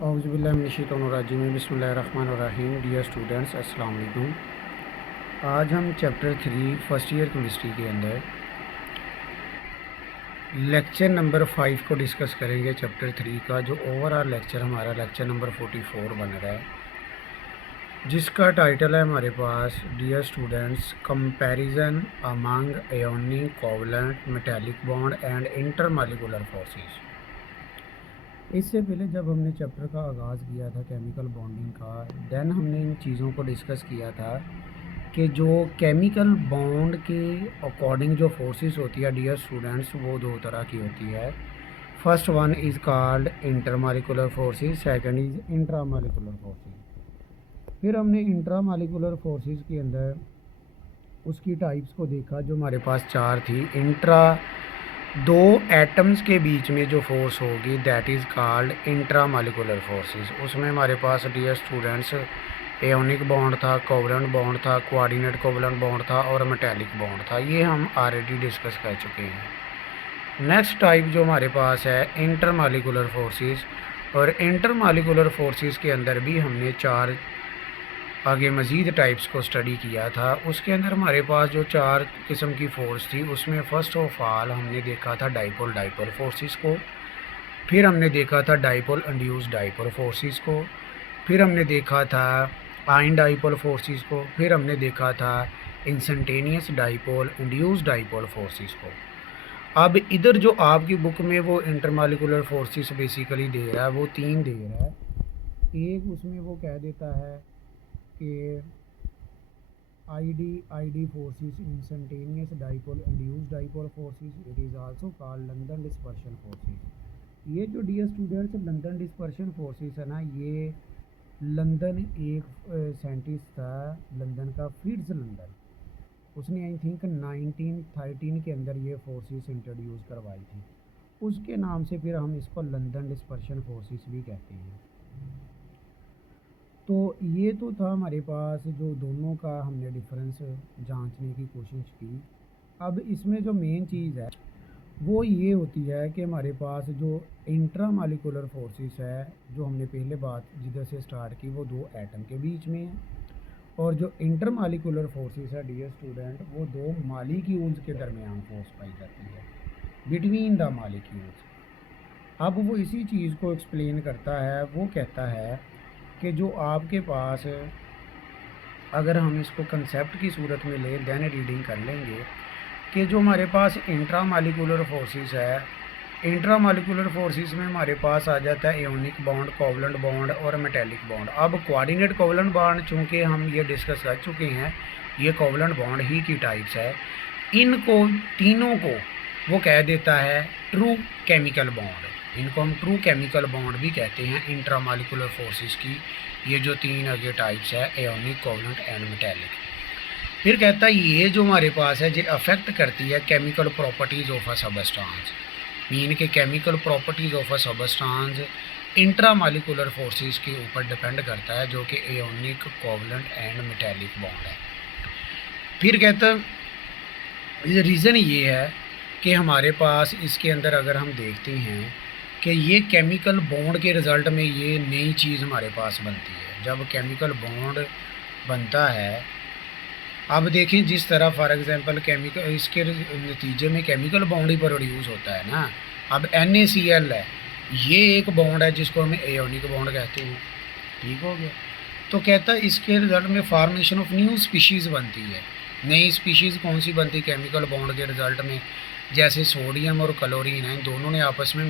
औज़ुबिल्लाहिमिनश्शैतानिर्रजीम बिस्मिल्लाहिर्रहमानिर्रहीम। Dear students, अस्सलाम वालेकुम। आज हम चैप्टर 3 फर्स्ट ईयर केमिस्ट्री के अंदर लेक्चर नंबर 5 को डिस्कस करेंगे। चैप्टर 3 का जो ओवरऑल लेक्चर हमारा लेक्चर नंबर 44 बन रहा है, जिसका टाइटल है हमारे पास dear students comparison among ionic covalent metallic bond and intermolecular forces. इससे पहले जब हमने चैप्टर का आगाज़ किया था केमिकल बॉन्डिंग का, देन हमने इन चीज़ों को डिस्कस किया था कि जो केमिकल बॉन्ड के अकॉर्डिंग जो फोर्सेस होती है डियर स्टूडेंट्स, वो दो तरह की होती है। First one is called intermolecular forces, second is intramolecular forces. फिर हमने इंट्रामॉलिक्यूलर फोर्सेस के अंदर उसकी टाइप्स को देखा, जो हमारे पास चार थी। दो एटम्स के बीच में जो फोर्स होगी that is called intramolecular forces. उसमें हमारे पास डियर स्टूडेंट्स एयोनिक बॉन्ड था, कोवलेंट बॉन्ड था, कोऑर्डिनेट कोवलेंट बॉन्ड था और मेटालिक बॉन्ड था। ये हम ऑलरेडी डिस्कस कर चुके हैं। नेक्स्ट टाइप जो हमारे पास है इंटरमॉलिक्यूलर फोर्सेस, और इंटरमॉलिक्यूलर फोर्सेस के अंदर भी हमने चार आगे मज़ीद टाइप्स को स्टडी किया था। उसके अंदर हमारे पास जो चार किस्म की फ़ोर्स थी, उसमें फ़र्स्ट ऑफ ऑल हमने देखा था डाइपोल डाइपोल फोर्सेस को, फिर हमने देखा था डाइपोल इंड्यूस डाइपोल फोर्सेस को, फिर हमने देखा था आयन डाइपोल फोर्सेस को, फिर हमने देखा था instantaneous dipole induce dipole forces को। अब इधर जो आपकी बुक में वो इंटरमॉलिक्यूलर फोर्सेस बेसिकली दे रहा है, वो तीन दे रहा है। एक उसमें वो कह देता है कि ID forces instantaneous dipole induce dipole forces, it is also called London dispersion forces. ये जो dear students London dispersion forces है ना, ये लंदन एक साइंटिस्ट था लंदन का, फिट्ज लंदन, उसने आई थिंक 1913 के अंदर ये फोर्सेस इंट्रोड्यूस करवाई थी। उसके नाम से फिर हम इसको लंदन डिस्पर्शन फोर्सेस भी कहते हैं। तो ये तो था हमारे पास जो दोनों का हमने डिफरेंस जांचने की कोशिश की। अब इसमें जो मेन चीज़ है वो ये होती है कि हमारे पास जो इंट्रामॉलिक्यूलर फोर्सेस है, जो हमने पहले बात जिधर से स्टार्ट की, वो दो एटम के बीच में है, और जो इंटरमॉलिक्यूलर फोर्सेस है डियर स्टूडेंट, वो दो मॉलिक्यूल्स के दरमियान फोर्स पाई जाती है, बिटवीन द मॉलिक्यूल्स। अब वो इसी चीज़ को एक्सप्लेन करता है। वो कहता है कि जो आपके पास, अगर हम इसको कंसेप्ट की सूरत में लें, देन रीडिंग कर लेंगे कि जो हमारे पास इंट्रामॉलिक्यूलर फोर्सेस है, इंट्रामॉलिक्यूलर फोर्सेस में हमारे पास आ जाता है एयोनिक बॉन्ड, कोवलेंट बॉन्ड और मेटालिक बॉन्ड। अब कोऑर्डिनेट कोवलेंट बॉन्ड चूँकि हम ये डिस्कस कर चुके हैं, ये कोवलेंट बॉन्ड ही की टाइप्स है। इनको तीनों को वो कह देता है ट्रू केमिकल बॉन्ड। इनको हम ट्रू केमिकल बॉन्ड भी कहते हैं इंट्रामॉलिक्यूलर फोर्सेस की। ये जो तीन आगे टाइप्स है एयोनिक, कोवलेंट एंड मेटालिक। फिर कहता है ये जो हमारे पास है ये अफेक्ट करती है chemical properties of a substance, mean के chemical properties of a substance intramolecular forces के ऊपर डिपेंड करता है, जो कि ionic, covalent and metallic bond है। फिर कहता है रीज़न ये है कि हमारे पास इसके अंदर अगर हम देखते हैं कि ये केमिकल बॉन्ड के रिज़ल्ट में ये नई चीज़ हमारे पास बनती है। जब केमिकल बॉन्ड बनता है, अब देखें जिस तरह फॉर एग्ज़ाम्पल केमिकल, इसके नतीजे में केमिकल बॉन्ड ही प्रोड्यूस होता है ना। अब NaCl है, ये एक बॉन्ड है जिसको हम एयोनिक बॉन्ड कहते हैं, ठीक हो गया। तो कहता है इसके रिज़ल्ट में फॉर्मेशन ऑफ न्यू स्पीशीज़ बनती है। नई स्पीशीज़ कौन सी बनती है केमिकल बॉन्ड के रिज़ल्ट में? जैसे सोडियम और क्लोरीन है, दोनों ने आपस में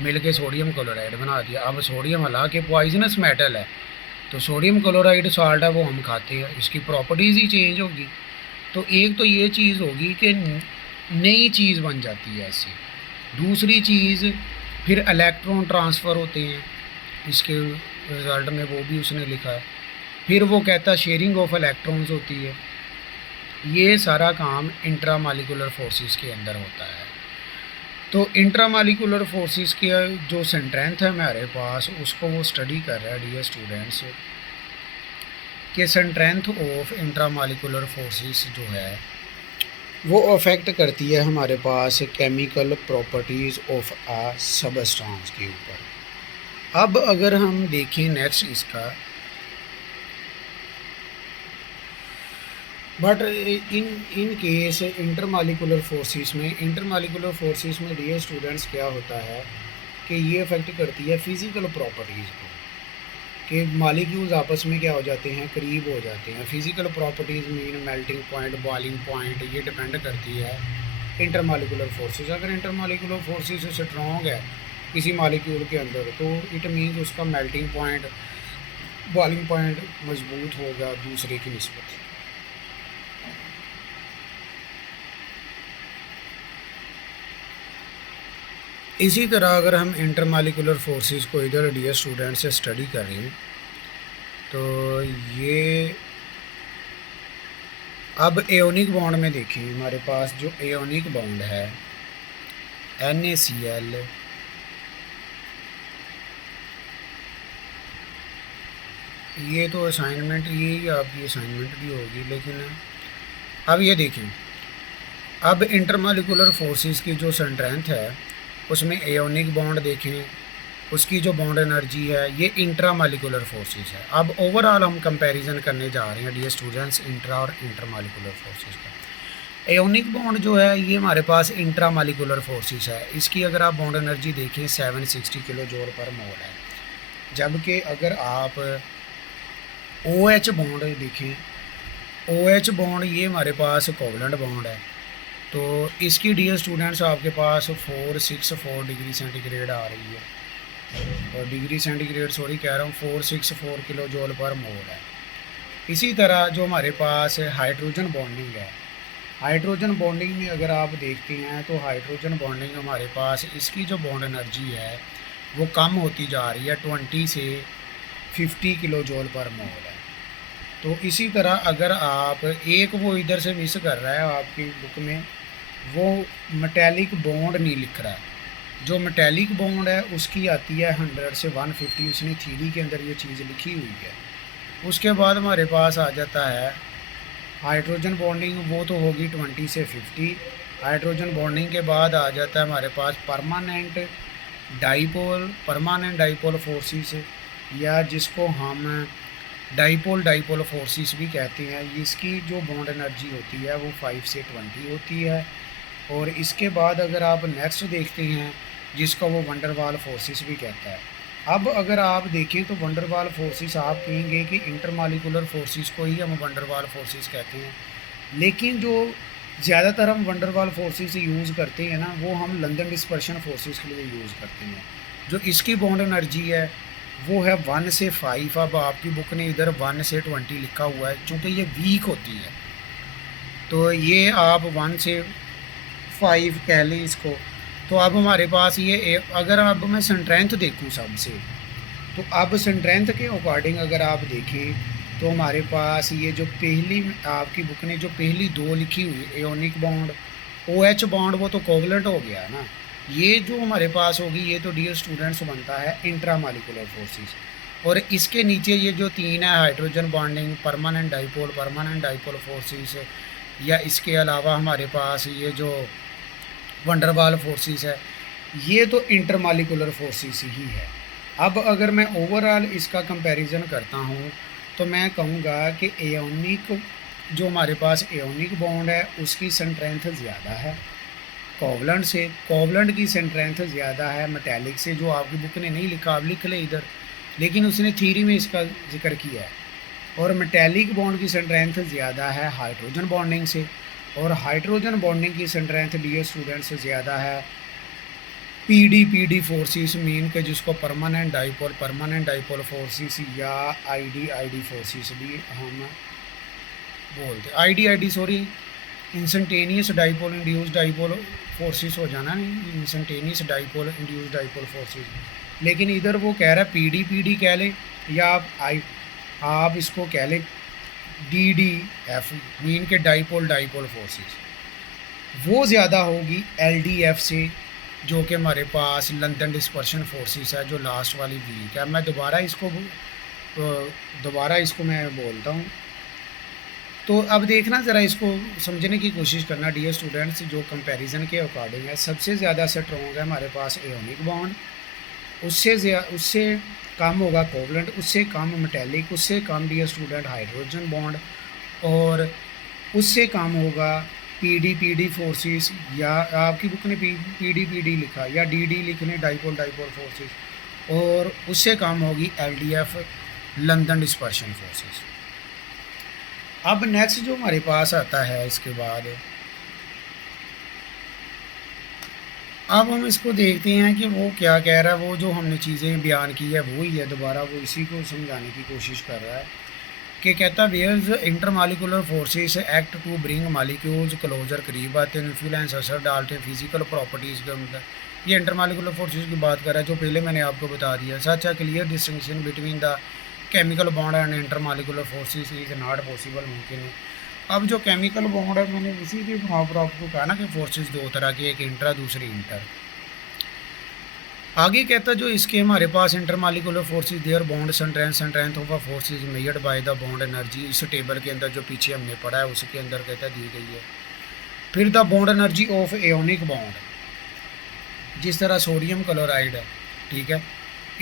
मिल के सोडियम क्लोराइड बना दिया। अब सोडियम हालांकि पॉइजनस मेटल है, तो सोडियम क्लोराइड सॉल्ट है वो हम खाते हैं, इसकी प्रॉपर्टीज़ ही चेंज होगी। तो एक तो ये चीज़ होगी कि नई चीज़ बन जाती है ऐसी। दूसरी चीज़ फिर इलेक्ट्रॉन ट्रांसफ़र होते हैं इसके रिज़ल्ट में, वो भी उसने लिखा है। फिर वो कहता शेयरिंग ऑफ इलेक्ट्रॉन्स होती है। ये सारा काम इंट्रामॉलिक्यूलर फोर्सेस के अंदर होता है। तो इंट्रामॉलिक्यूलर फोर्सेस की जो स्ट्रेंथ है हमारे पास, उसको वो स्टडी कर रहा है डियर स्टूडेंट्स, कि स्ट्रेंथ ऑफ इंट्रामॉलिक्यूलर फोर्सेस जो है वो अफेक्ट करती है हमारे पास chemical properties of a substance के ऊपर। अब अगर हम देखें नेक्स्ट इसका, but in in case intermolecular forces में डियर स्टूडेंट्स क्या होता है कि ये अफेक्ट करती है फिज़िकल प्रॉपर्टीज़ को, कि मालिक्यूल्स आपस में क्या हो जाते हैं, करीब हो जाते हैं। Physical properties mean melting point, boiling point, ये डिपेंड करती है इंटरमालिकुलर फोर्सेस। अगर इंटरमालिकुलर फोर्सेस स्ट्रॉन्ग है किसी मालिक्यूल के अंदर तो इट मीन्स उसका मेल्टिंग पॉइंट, बॉइलिंग पॉइंट मजबूत होगा दूसरे की निस्बत। इसी तरह अगर हम इंटरमालिकुलर फोर्सेस को इधर डियर स्टूडेंट से स्टडी करें तो ये अब एयोनिक बॉन्ड में देखिए, हमारे पास जो एयोनिक बॉन्ड है NaCl, ये तो असाइनमेंट, ये आपकी असाइनमेंट भी होगी, लेकिन अब ये देखें, अब इंटरमालिकुलर फोर्सेस की जो स्ट्रेंथ है उसमें एयोनिक बॉन्ड देखें, उसकी जो बॉन्ड एनर्जी है ये इंट्रामालिकुलर फोर्सेस है। अब ओवरऑल हम कंपैरिजन करने जा रहे हैं डियर स्टूडेंट्स इंट्रा और इंटरमालिकुलर फोर्सेस का। एयोनिक बॉन्ड जो है ये हमारे पास इंट्रामालिकुलर फोर्सेस है, इसकी अगर आप बॉन्ड एनर्जी देखें 760 किलो जूल पर मोल है। जबकि अगर आप OH बॉन्ड देखें, OH बॉन्ड ये हमारे पास कोवलेंट बॉन्ड है, तो इसकी डियर स्टूडेंट्स आपके पास 464 डिग्री सेंटीग्रेड आ रही है, और डिग्री सेंटीग्रेड सॉरी कह रहा हूँ 464 किलो जूल पर मोल है। इसी तरह जो हमारे पास हाइड्रोजन बॉन्डिंग है, हाइड्रोजन बॉन्डिंग में अगर आप देखते हैं तो हाइड्रोजन बॉन्डिंग हमारे पास इसकी जो बॉन्ड एनर्जी है वो कम होती जा रही है, 20 से 50 किलो जूल पर मोल है। तो इसी तरह अगर आप एक, वो इधर से मिस कर रहा है आपकी बुक में, वो मेटेलिक बॉन्ड नहीं लिख रहा है। जो मेटेलिक बॉन्ड है उसकी आती है 100 से 150, उसने थ्योरी के अंदर ये चीज़ लिखी हुई है। उसके बाद हमारे पास आ जाता है हाइड्रोजन बॉन्डिंग, वो तो होगी 20 से 50। हाइड्रोजन बॉन्डिंग के बाद आ जाता है हमारे पास परमानेंट डाइपोल फोर्सेस, या जिसको हम डाइपोल फोर्सेस भी कहते हैं। इसकी जो बॉन्ड एनर्जी होती है वो 5 से 20 होती है। और इसके बाद अगर आप नेक्स्ट देखते हैं जिसका वो वंडरवाल फोर्सेस भी कहता है। अब अगर आप देखें तो वंडरवाल फोर्सेस, आप कहेंगे कि इंटरमालिकुलर फोर्सेस को ही हम वंडरवाल फोर्सेस कहते हैं, लेकिन जो ज़्यादातर हम वंडरवाल फोर्सेस यूज़ करते हैं ना, वो हम लंदन डिस्पर्शन फोर्सेस के लिए यूज़ करते हैं। जो इसकी बॉन्ड एनर्जी है वो है 1 से 5। अब आपकी बुक ने इधर 1 से 20 लिखा हुआ है, चूँकि ये वीक होती है तो ये आप 1 से 5 कह लें इसको। तो अब हमारे पास ये अगर अब मैं स्ट्रेंथ देखूँ सबसे, तो अब स्ट्रेंथ के अकॉर्डिंग अगर आप देखें तो हमारे पास ये जो पहली आपकी बुक ने जो पहली 2 लिखी हुई एयोनिक बॉन्ड, OH बॉन्ड, वो तो कोवलेंट हो गया ना। ये जो हमारे पास होगी ये तो डियर स्टूडेंट्स बनता है इंट्रामालिकुलर फोर्सेस। और इसके नीचे ये जो 3 है hydrogen bonding, permanent dipole forces, या इसके अलावा हमारे पास ये जो वंडरवाल फोर्सेस है, ये तो इंटरमालिकुलर फोर्सेस ही है। अब अगर मैं ओवरऑल इसका कंपैरिजन करता हूँ तो मैं कहूँगा कि एयोनिक जो हमारे पास एयोनिक बॉन्ड है उसकी स्ट्रेंथ ज़्यादा है कोवलेंट से, कोवलेंट की स्ट्रेंथ ज़्यादा है मेटेलिक से। जो आपकी बुक ने नहीं लिखा, आप लिख ले इधर, लेकिन उसने थ्योरी में इसका जिक्र किया है। और मेटेलिक बॉन्ड की स्ट्रेंथ ज़्यादा है हाइड्रोजन बॉन्डिंग से, और हाइड्रोजन बॉन्डिंग की स्ट्रेंथ डियर स्टूडेंट्स ज़्यादा है पीडी फोर्सेस मीन के, जिसको परमानेंट डाइपोल फोर्सेस या आईडी फोर्सेस भी हम बोलते हैं। ID sorry instantaneous dipole induced dipole forces हो जाना, नहीं instantaneous dipole induced dipole forces, लेकिन इधर वो कह रहा है पीडी कह लें, या आप इसको कह लें DDF मीन के डाइपोल फोर्सेस, वो ज़्यादा होगी LDF से, जो कि हमारे पास लंदन डिस्पर्शन फोर्सेस है जो लास्ट वाली वीक है। मैं दोबारा इसको मैं बोलता हूँ। तो अब देखना ज़रा, इसको समझने की कोशिश करना डियर स्टूडेंट्स। जो कंपैरिजन के अकॉर्डिंग है सबसे ज़्यादा स्ट्रॉन्ग है हमारे पास एयोनिक बॉन्ड, उससे कम होगा कोवलेंट, उससे कम मेटेलिक, उससे कम डियर स्टूडेंट हाइड्रोजन बॉन्ड, और उससे कम होगा पीडी फोर्सेस, या आपकी बुक ने पीडी लिखा, या डी लिख लें, डाइपोल फोर्सेस, और उससे कम होगी एलडीएफ लंदन डिस्पर्शन फोर्सेस। अब नेक्स्ट जो हमारे पास आता है इसके बाद, अब हम इसको देखते हैं कि वो क्या कह रहा है। वो जो हमने चीज़ें बयान की है वो ही है, दोबारा वो इसी को समझाने की कोशिश कर रहा है कि कहता where's intermolecular forces act to bring molecules closer, करीब आते हैं, इन्फ्लुएंस असर डालते हैं फिजिकल प्रॉपर्टीज़ के अंदर। ये इंटरमालिकुलर फोर्सेस की बात कर रहा है, जो पहले मैंने आपको बता दिया। Such a clear distinction between the chemical bond and intermolecular forces is not possible, मुमकिन है। अब जो केमिकल बॉन्ड है, मैंने इसी के भाव पर आपको कहा ना कि फोर्सेस दो तरह की, एक इंट्रा दूसरी इंटर। आगे कहता जो इसके हमारे पास intermolecular forces there bond strength of a force is measured by the bond energy. इस टेबल के अंदर जो पीछे हमने पढ़ा है उसके अंदर कहता दी गई है। फिर the bond energy of ionic bond, जिस तरह सोडियम क्लोराइड है, ठीक है,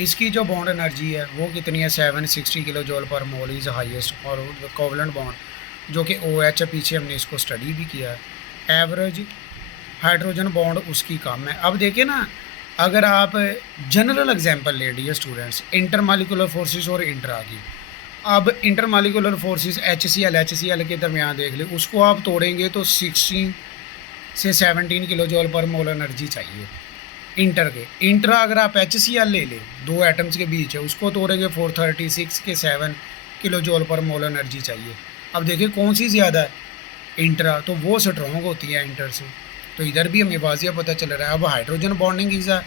इसकी जो बॉन्ड एनर्जी है वो कितनी है, 760 किलो जूल पर मोल इज़ हाईएस्ट। और कोवलेंट बॉन्ड जो कि OH है, पीछे हमने इसको स्टडी भी किया है। एवरेज हाइड्रोजन बॉन्ड उसकी कम है। अब देखिए ना, अगर आप जनरल एग्जांपल ले लिए स्टूडेंट्स, इंटरमालिकुलर फोर्सेस और इंट्रा की। अब इंटरमालिकुलर फोर्सेस HCl के दरमियान देख ले, उसको आप तोड़ेंगे तो 16 से 17 किलो जूल पर मोल एनर्जी चाहिए इंटर के। इंट्रा अगर आप HCl ले लें, दो एटम्स के बीच है, उसको तोड़ेंगे 436 के 7 किलो जूल पर मोल एनर्जी चाहिए। अब देखिए कौन सी ज़्यादा है, इंट्रा, तो वो स्ट्रॉन्ग होती है इंटर से। तो इधर भी हमें वाजिया पता चल रहा है। अब hydrogen bonding is a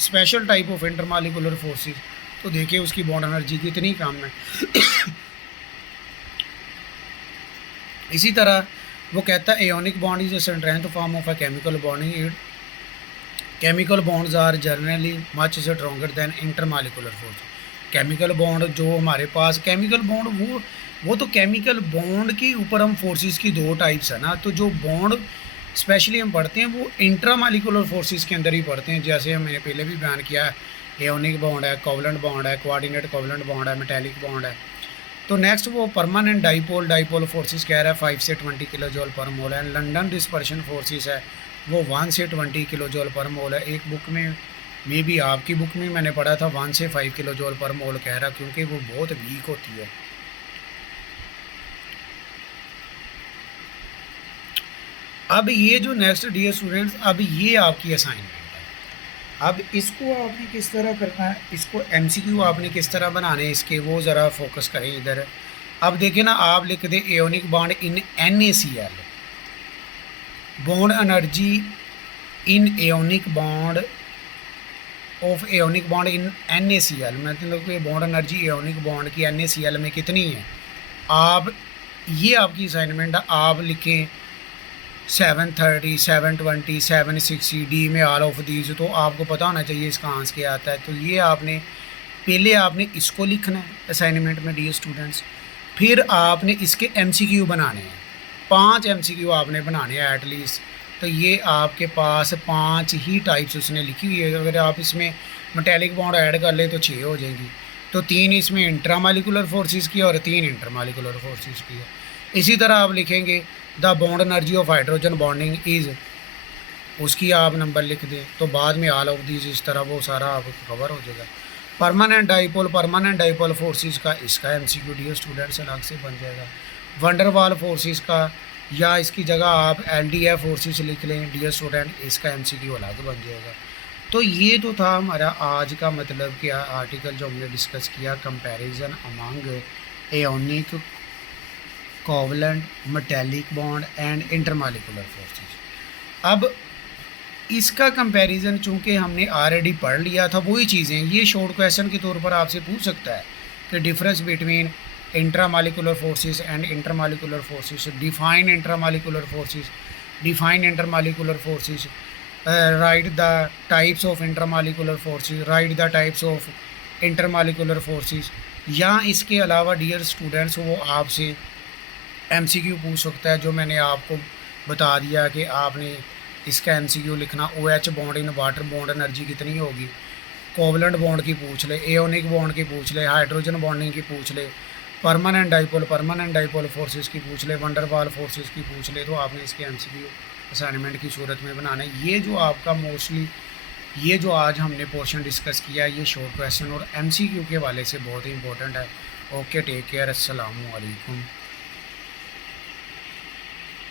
special type of intermolecular forces, तो देखिए उसकी बॉन्ड एनर्जी कितनी कम है। इसी तरह वो कहता है ionic bond is strength form of a chemical bonding. Chemical bonds are generally much stronger than intermolecular force. Chemical bond जो हमारे पास, केमिकल बॉन्ड वो तो केमिकल बॉन्ड के ऊपर हम फोर्सेस की दो टाइप्स है ना, तो जो बॉन्ड स्पेशली हम पढ़ते हैं वो इंट्रामालिकुलर फोर्सेस के अंदर ही पढ़ते हैं। जैसे हमने पहले भी बयान किया है, एयोनिक बॉन्ड है, कोवलेंट बॉन्ड है, कोऑर्डिनेट कोवलेंट बॉन्ड है, मेटेलिक बॉन्ड है। तो नेक्स्ट वो परमानेंट डाइपोल फोर्सेस कह रहा है 5 से 20 किलो जूल पर मोल है। लंदन डिस्पर्शन फोर्सेस है वो 1 से 20 किलो जूल पर मोल है। एक बुक में मे भी आपकी बुक में मैंने पढ़ा था 1 से 5 किलो जूल पर मोल कह रहा, क्योंकि वो बहुत वीक होती है। अब ये जो नेक्स्ट डियर स्टूडेंट्स, अब ये आपकी असाइनमेंट है। अब इसको आपने किस तरह करना है, इसको MCQ आपने किस तरह बनाने हैं इसके, वो ज़रा फोकस करें इधर। अब देखिए ना, आप लिख दें ionic bond in NaCl, bond energy in ionic bond of ionic bond in NaCl, मतलब कि बॉन्ड एनर्जी एयोनिक बॉन्ड की NaCl में कितनी है। आप ये आपकी असाइनमेंट है, आप लिखें 730, 720, 760 डी में ऑल ऑफ दीज, तो आपको पता होना चाहिए इसका आंसर क्या आता है। तो ये आपने पहले आपने इसको लिखना है असाइनमेंट में डियर स्टूडेंट्स, फिर आपने इसके MCQ बनाने हैं, 5 MCQ आपने बनाने हैं एटलीस्ट। तो ये आपके पास 5 ही टाइप्स उसने लिखी हुई है। अगर आप इसमें मेटेलिक बॉन्ड ऐड कर ले तो 6 हो जाएंगी। तो 3 इसमें इंट्रामालिकुलर फोर्सेस की और 3 इंटरमालिकुलर फोर्सेस की है। इसी तरह आप लिखेंगे the bond energy of hydrogen bonding is, उसकी आप नंबर लिख दें, तो बाद में ऑल ऑफ दीज, इस तरह वो सारा आपको कवर हो जाएगा। परमानेंट डाइपोल फोर्सेस का इसका MCQ डियर स्टूडेंट्स अलग से बन जाएगा। वंडरवाल फोर्सेस का, या इसकी जगह आप LDF फोर्सेस लिख लें डियर स्टूडेंट, इसका MCQ अलग बन जाएगा। तो ये तो था हमारा आज का मतलब कि आर्टिकल जो हमने डिस्कस किया, comparison among ionic, covalent, metallic bond and intermolecular forces. अब इसका कंपैरिजन चूँकि हमने ऑलरेडी पढ़ लिया था, वही चीज़ें ये शॉर्ट क्वेश्चन के तौर पर आपसे पूछ सकता है कि difference between intramolecular forces and intermolecular forces, define intramolecular forces, define intermolecular forces, right the types of intermolecular forces, right the types of intermolecular forces. या इसके अलावा डियर स्टूडेंट्स वो आपसे MCQ पूछ सकता है, जो मैंने आपको बता दिया कि आपने इसका MCQ लिखना OH bond in water bond energy कितनी होगी, कोवलेंट बॉन्ड की पूछ ले, एयोनिक बॉन्ड की पूछ ले, हाइड्रोजन बॉन्डिंग की पूछ ले, परमानेंट डाइपोल फोर्सेस की पूछ ले, वंडरवाल फोर्सेस की पूछ ले, तो आपने इसके एमसीक्यू असाइनमेंट की सूरत में बनाना है। ये जो आपका मोस्टली ये जो आज हमने पोर्शन डिस्कस किया, ये शॉर्ट क्वेश्चन और एमसीक्यू के वाले से बहुत ही इंपॉर्टेंट है। ओके, टेक केयर, अस्सलामु अलैकुम।